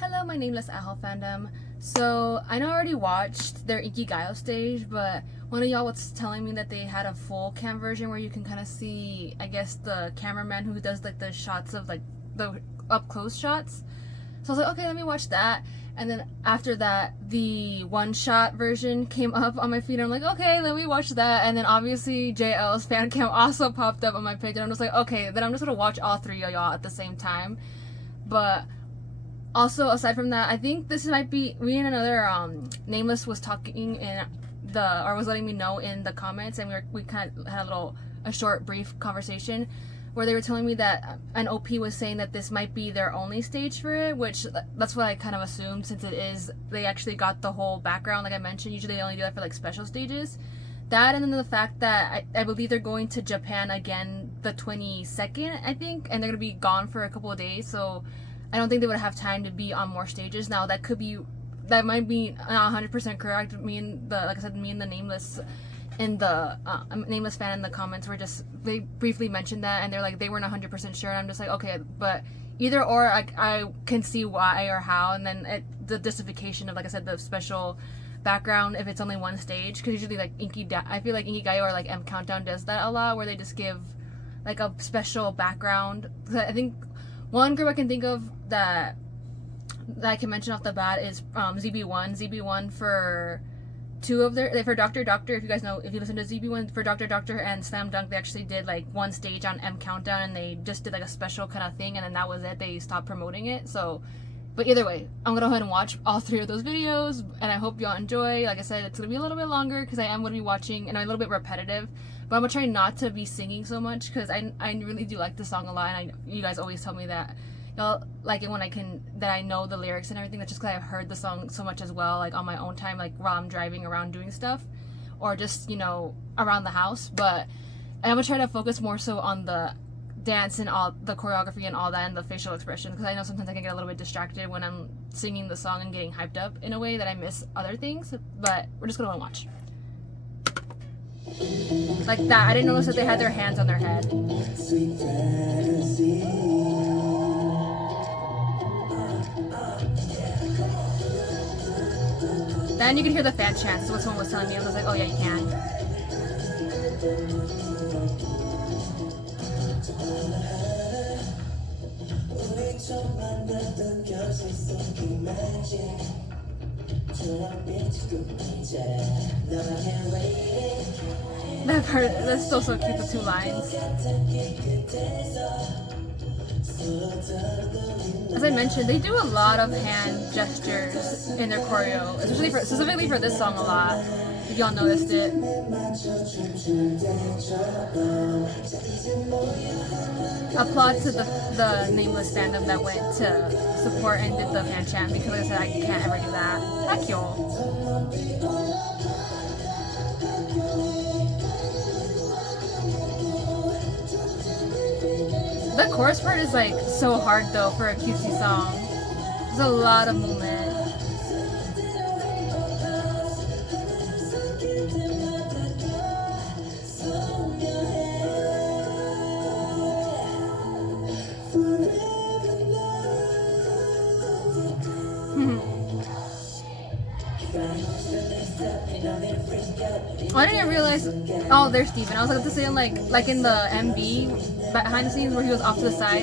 Hello, my nameless AHOF fandom. So, I know I already watched their Inkigayo stage, but one of y'all was telling me that they had a full cam version where you can kind of see, I guess, the cameraman who does like the shots of like the up close shots. So I was like, okay, let me watch that. And then after that, the one shot version came up on my feed. And I'm like, okay, let me watch that. And then obviously JL's fan cam also popped up on my page. And I'm just like, okay, then I'm just gonna watch all three of y'all at the same time. But also, aside from that, I think this might be, me and another nameless was talking in was letting me know in the comments, and we kind of had a short brief conversation where they were telling me that an OP was saying that this might be their only stage for it, which that's what I kind of assumed, since it is, they actually got the whole background like I mentioned. Usually they only do that for like special stages. That, and then the fact that I believe they're going to Japan again the 22nd, I think, and they're going to be gone for a couple of days, so I don't think they would have time to be on more stages. Now that might be not 100% correct. Like I said, me and the nameless in the nameless fan in the comments they briefly mentioned that, and they're like, they weren't 100% sure, and I'm just like, okay, but either or, I can see why or how. And then the justification of, like I said, the special background if it's only one stage, because usually like I feel like Inkigayo or like M Countdown does that a lot, where they just give like a special background. I think one group I can think of that I can mention off the bat is ZB1. ZB1 for for Dr. Doctor, if you guys know, if you listen to ZB1, for Dr. Doctor and Slam Dunk, they actually did like one stage on M Countdown, and they just did like a special kind of thing, and then that was it. They stopped promoting it. So, but either way, I'm gonna go ahead and watch all three of those videos, and I hope y'all enjoy. Like I said, it's gonna be a little bit longer because I am gonna be watching, and I'm a little bit repetitive, but I'm gonna try not to be singing so much because I really do like the song a lot, and you guys always tell me that y'all like it when I know the lyrics and everything. That's just because I've heard the song so much as well, like on my own time, like while I'm driving around doing stuff, or just, you know, around the house. But I'm gonna try to focus more so on the dance and all the choreography and all that, and the facial expression, because I know sometimes I can get a little bit distracted when I'm singing the song and getting hyped up in a way that I miss other things. But we're just gonna watch. Like that, I didn't notice that they had their hands on their head. Then you can hear the fan chants. That's what someone was telling me. I was like, oh yeah, you can. That part, that's still so cute, the two lines. As I mentioned, they do a lot of hand gestures in their choreo, specifically for this song a lot, if y'all noticed it. Applaud to the nameless fandom that went to support and did the fan chant, because like I said, I can't ever do that. Hakyo. The chorus part is like so hard though for a cutesy song. There's a lot of movement. I didn't realize. Oh, there's Steven. I was about to say, like in the MV behind the scenes where he was off to the side.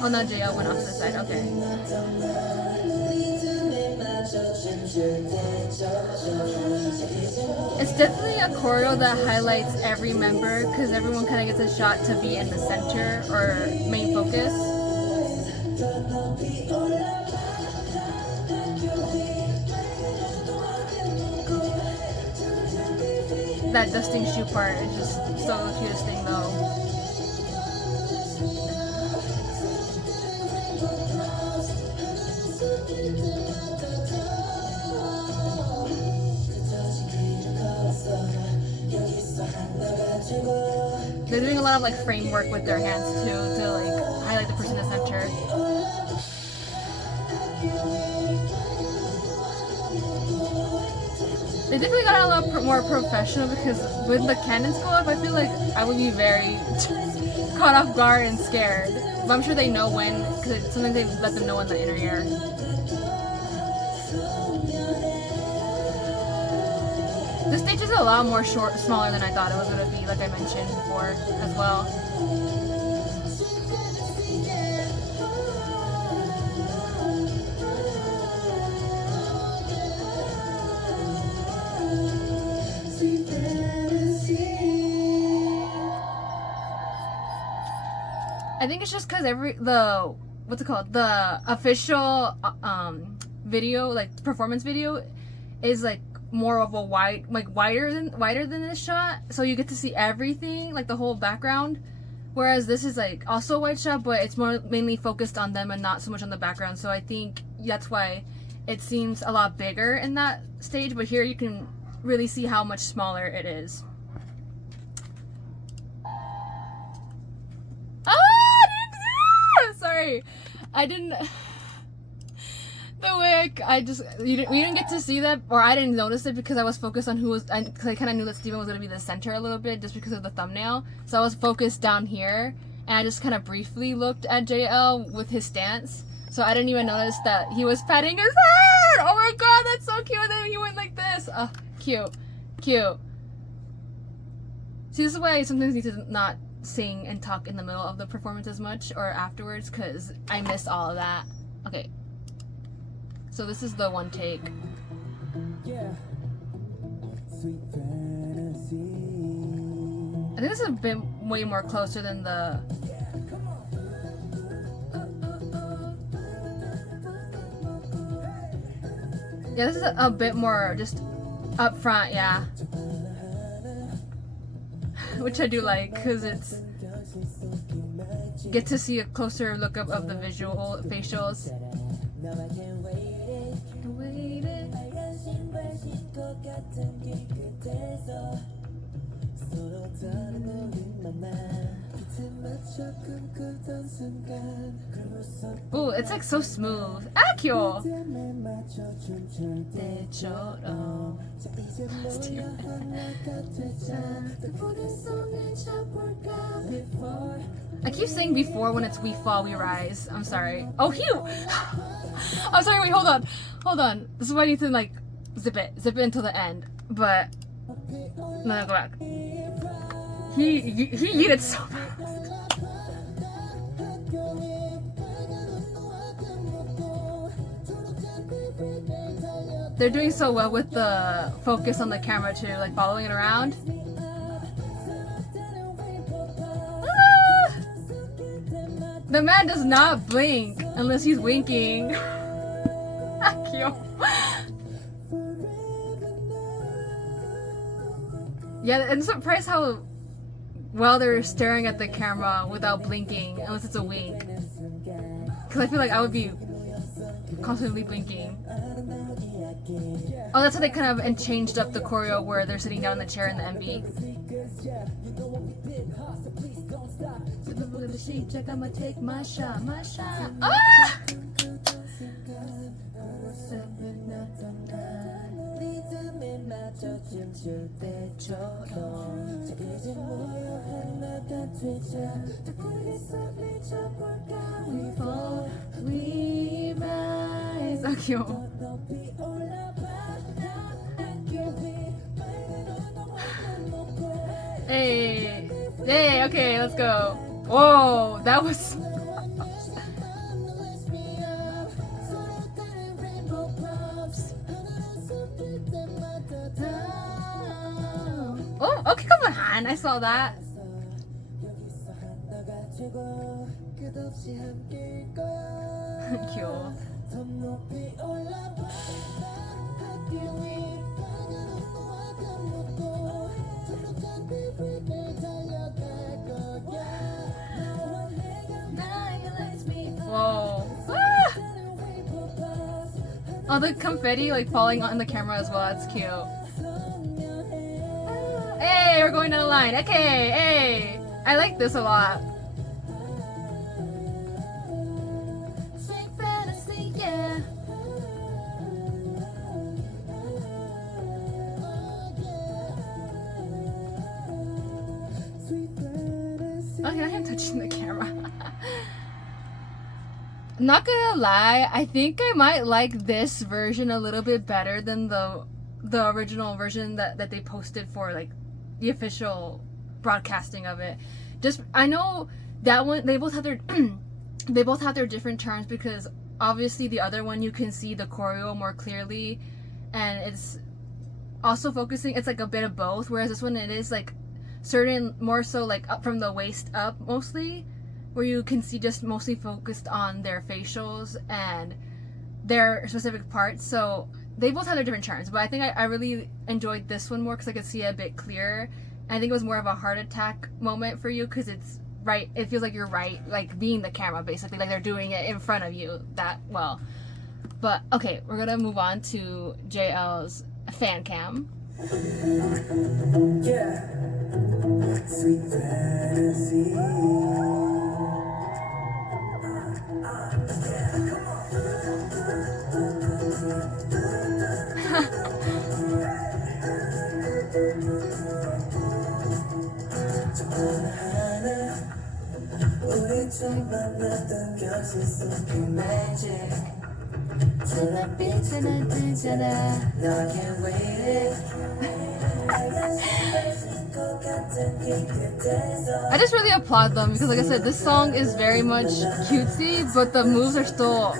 Oh no, JL went off to the side. Okay. It's definitely a choreo that highlights every member, because everyone kind of gets a shot to be in the center or main focus. That dusting shoe part is just so the cutest thing though. They're doing a lot of like framework with their hands too, to like highlight the person in the center. They definitely got a lot more professional because when the cannons go up, I feel like I would be very caught off guard and scared. But I'm sure they know when, because sometimes they let them know in the inner ear. This stage is a lot more smaller than I thought it was going to be, like I mentioned before as well. I think it's just because what's it called? The official video, like performance video, is like more of a wider than this shot, so you get to see everything, like the whole background. Whereas this is like also a wide shot, but it's mainly focused on them and not so much on the background. So I think that's why it seems a lot bigger in that stage. But here you can really see how much smaller it is. Sorry, I didn't. The way we didn't get to see that, or I didn't notice it because I was focused on who was. Because I kind of knew that Steven was going to be the center a little bit just because of the thumbnail. So I was focused down here, and I just kind of briefly looked at JL with his stance. So I didn't even notice that he was patting his head. Oh my god, that's so cute! And then he went like this. Oh, cute, cute. See, this is why I sometimes need to not sing and talk in the middle of the performance as much or afterwards, because I miss all of that. Okay, so this is the one take. Yeah. I think this is a bit way more closer than the. Yeah, this is a bit more just up front, yeah. Which I do like, because it's get to see a closer look of the visual facials. Ooh, it's like so smooth. Akio! I keep saying before when it's we fall, we rise. I'm sorry. Oh, Hugh! I'm sorry, wait, hold on. Hold on. This is why I need to like zip it until the end. But no, go back. He yeeted so fast. They're doing so well with the focus on the camera too, like following it around. Ah! The man does not blink unless he's winking. Cute. Yeah, I'm surprised how well they're staring at the camera without blinking, unless it's a wink. Because I feel like I would be constantly blinking. Oh, that's how they kind of changed up the choreo where they're sitting down in the chair in the MV. Ah! We rise. So cute. Hey, hey, okay, let's go. Whoa, that was. Oh, okay, come on, I saw that. Cute. Whoa. Ah! Oh, the confetti like falling on the camera as well. That's cute. Hey, we're going down the line. Okay, hey. I like this a lot. Sweet fantasy, yeah. Okay, not him touching the camera. Not gonna lie, I think I might like this version a little bit better than the original version that they posted for like the official broadcasting of it. Just I know that one they both have their they both have their different charms, because obviously the other one you can see the choreo more clearly, and it's also focusing, it's like a bit of both, whereas this one it is like certain more so like up from the waist up mostly, where you can see just mostly focused on their facials and their specific parts. So they both have their different charms, but I think I really enjoyed this one more because I could see it a bit clearer. And I think it was more of a heart attack moment for you because it's right, it feels like you're right, like being the camera basically, like they're doing it in front of you that well. But okay, we're gonna move on to JL's fan cam. Yeah. Sweet fantasy. I just really applaud them because, like I said, this song is very much cutesy, but the moves are still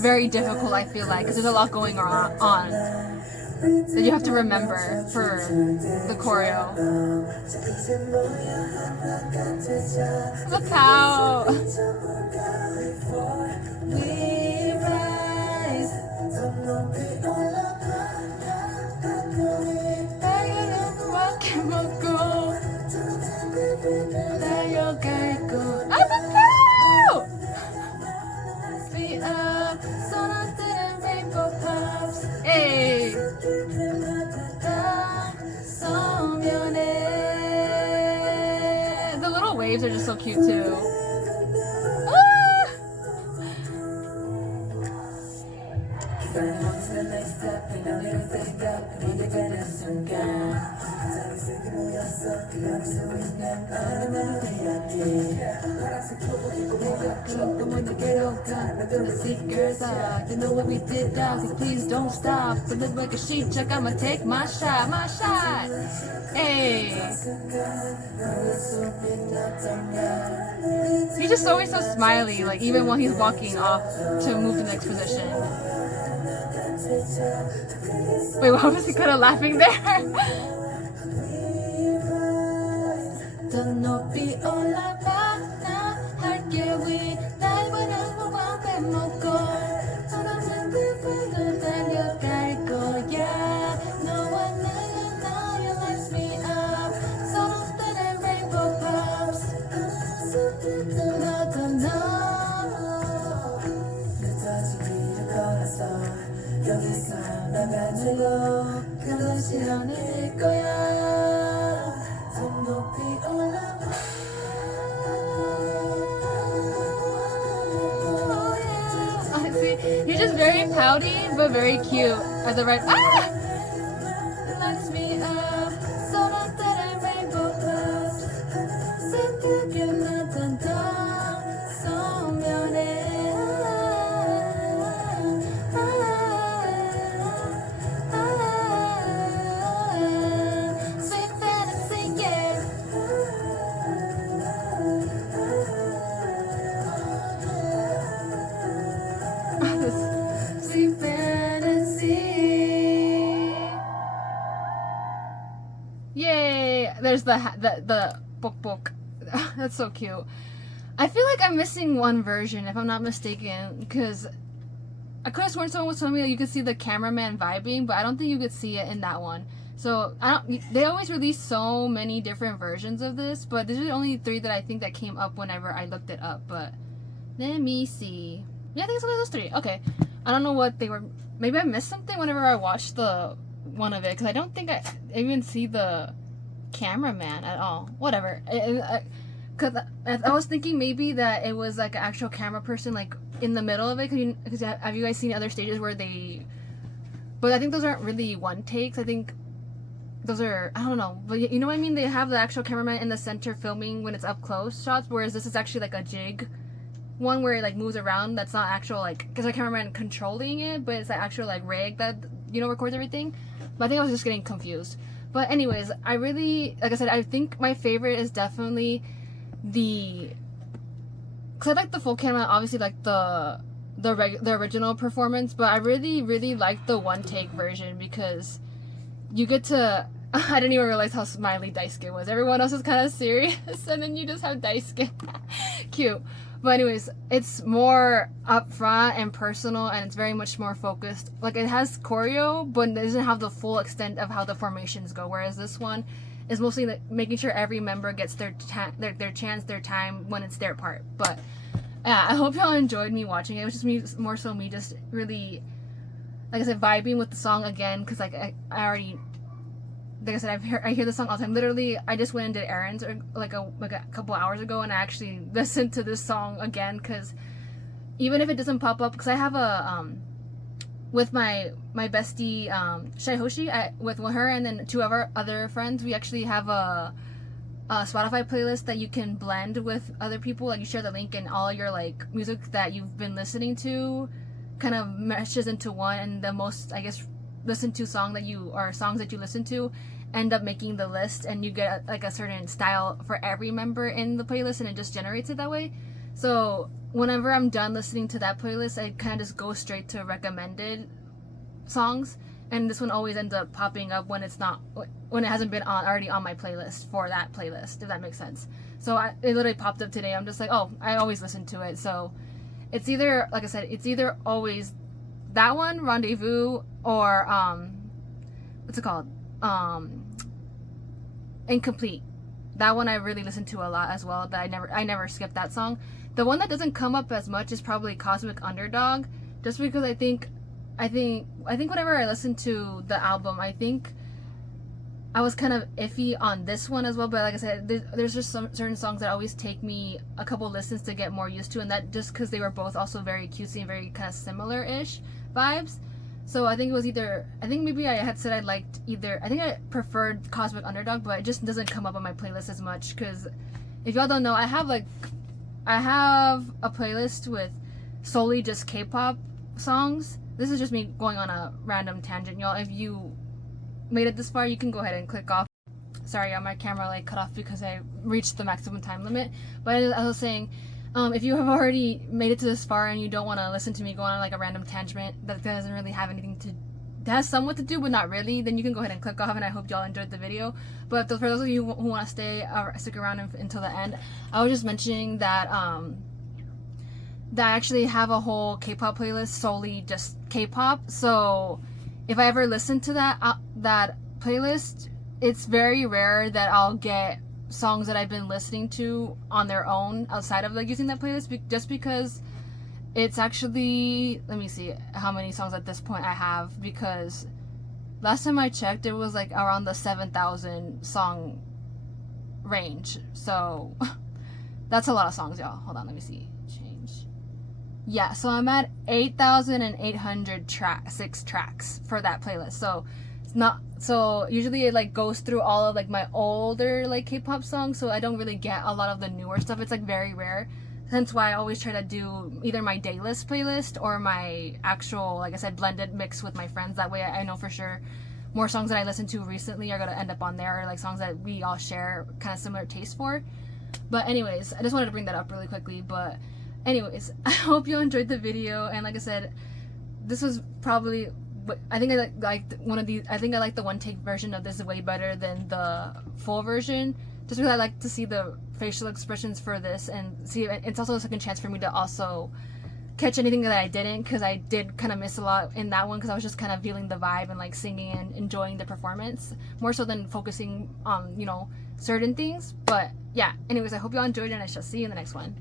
very difficult, I feel like, because there's a lot going on that you have to remember for the choreo. The pow! We rise. Hey! The little waves are just so cute too. You know what we did, dogs, please don't stop. But look like a sheep check, I'ma take my shot, Hey! He's just always so smiley, like even when he's walking off to move to the next position. Wait, why was he kind of laughing there? He's just very pouty but very cute at the right. Ah! Lights me up, so that I rainbow puffs. Sweet fantasy, yeah. Sweet fantasy. Yay! There's the book. That's so cute. I feel like I'm missing one version, if I'm not mistaken, because I could have sworn someone was telling me that you could see the cameraman vibing, but I don't think you could see it in that one. So they always release so many different versions of this, but these are the only 3 that I think that came up whenever I looked it up. But let me see. Yeah, I think it's only those 3. Okay. I don't know what they were. Maybe I missed something whenever I watched the one of it, because I don't think I even see the cameraman at all. Whatever. Because I was thinking maybe that it was like an actual camera person like in the middle of it. Because have you guys seen other stages where they... But I think those aren't really one takes. I think those are, I don't know, but you know what I mean? They have the actual cameraman in the center filming when it's up close shots, whereas this is actually like a jig one where it like moves around. That's not actual like, because the cameraman controlling it, but it's the actual like rig that, you know, records everything. But I think I was just getting confused. But anyways, I really, like I said, I think my favorite is definitely the, because I like the full camera, obviously like the original performance, but I really like the one take version because you get to, I didn't even realize how smiley Daisuke was. Everyone else is kind of serious, and then you just have Daisuke. Cute. But anyways, it's more upfront and personal, and it's very much more focused. Like, it has choreo, but it doesn't have the full extent of how the formations go, whereas this one is mostly like making sure every member gets their chance, their time when it's their part. But yeah, I hope y'all enjoyed me watching it. It was just me, more so me just really, like I said, vibing with the song again, because like I already, like I said, I hear the song all the time. Literally, I just went and did errands like a couple hours ago, and I actually listened to this song again, because even if it doesn't pop up, because I have a with my bestie Shaihoshi, with her and then two of our other friends, we actually have a Spotify playlist that you can blend with other people. Like, you share the link, and all your like music that you've been listening to kind of meshes into one, and the most, I guess, listened to song that you, or songs that you listen to, end up making the list, and you get like a certain style for every member in the playlist, and it just generates it that way. So whenever I'm done listening to that playlist, I kind of just go straight to recommended songs, and this one always ends up popping up when it's not, when it hasn't been already on my playlist for that playlist, if that makes sense. So it literally popped up today. I'm just like, oh, I always listen to it. So it's either, like I said, it's either always that one, Rendezvous, or what's it called, Incomplete. That one I really listen to a lot as well. That I never skip that song. The one that doesn't come up as much is probably Cosmic Underdog, just because I think whenever I listen to the album, I think I was kind of iffy on this one as well. But like I said, there's just some certain songs that always take me a couple listens to get more used to, and that just because they were both also very cutesy and very kind of similar-ish vibes. So I think it was either, I think maybe I had said I liked either, I think I preferred Cosmic Underdog, but it just doesn't come up on my playlist as much, because if y'all don't know, I have a playlist with solely just K-pop songs. This is just me going on a random tangent, y'all. If you made it this far, you can go ahead and click off. Sorry, my camera like cut off because I reached the maximum time limit. But as I was saying, if you have already made it to this far and you don't want to listen to me go on like a random tangent that doesn't really have anything to, that has somewhat to do but not really, then you can go ahead and click off, and I hope y'all enjoyed the video. But for those of you who want to stick around until the end, I was just mentioning that that I actually have a whole K-pop playlist solely just K-pop. So if I ever listen to that playlist, it's very rare that I'll get songs that I've been listening to on their own outside of like using that playlist, just because it's actually, let me see how many songs at this point I have, because last time I checked it was like around the 7,000 song range. So that's a lot of songs, y'all. Hold on, let me see. Yeah, so I'm at 8,806 tracks for that playlist. So it's not, so usually it like goes through all of like my older like K-pop songs, so I don't really get a lot of the newer stuff. It's like very rare. Hence why I always try to do either my daylist playlist or my actual, like I said, blended mix with my friends. That way I know for sure more songs that I listened to recently are gonna end up on there, or like songs that we all share kind of similar taste for. But anyways, I just wanted to bring that up really quickly. But anyways, I hope you enjoyed the video, and like I said, this was probably, I think I liked one of these. I think I like the one take version of this way better than the full version, just because I like to see the facial expressions for this, and see, it's also a second chance for me to also catch anything that I didn't, because I did kind of miss a lot in that one, because I was just kind of feeling the vibe and like singing and enjoying the performance more so than focusing on, you know, certain things. But yeah, anyways, I hope y'all enjoyed it, and I shall see you in the next one.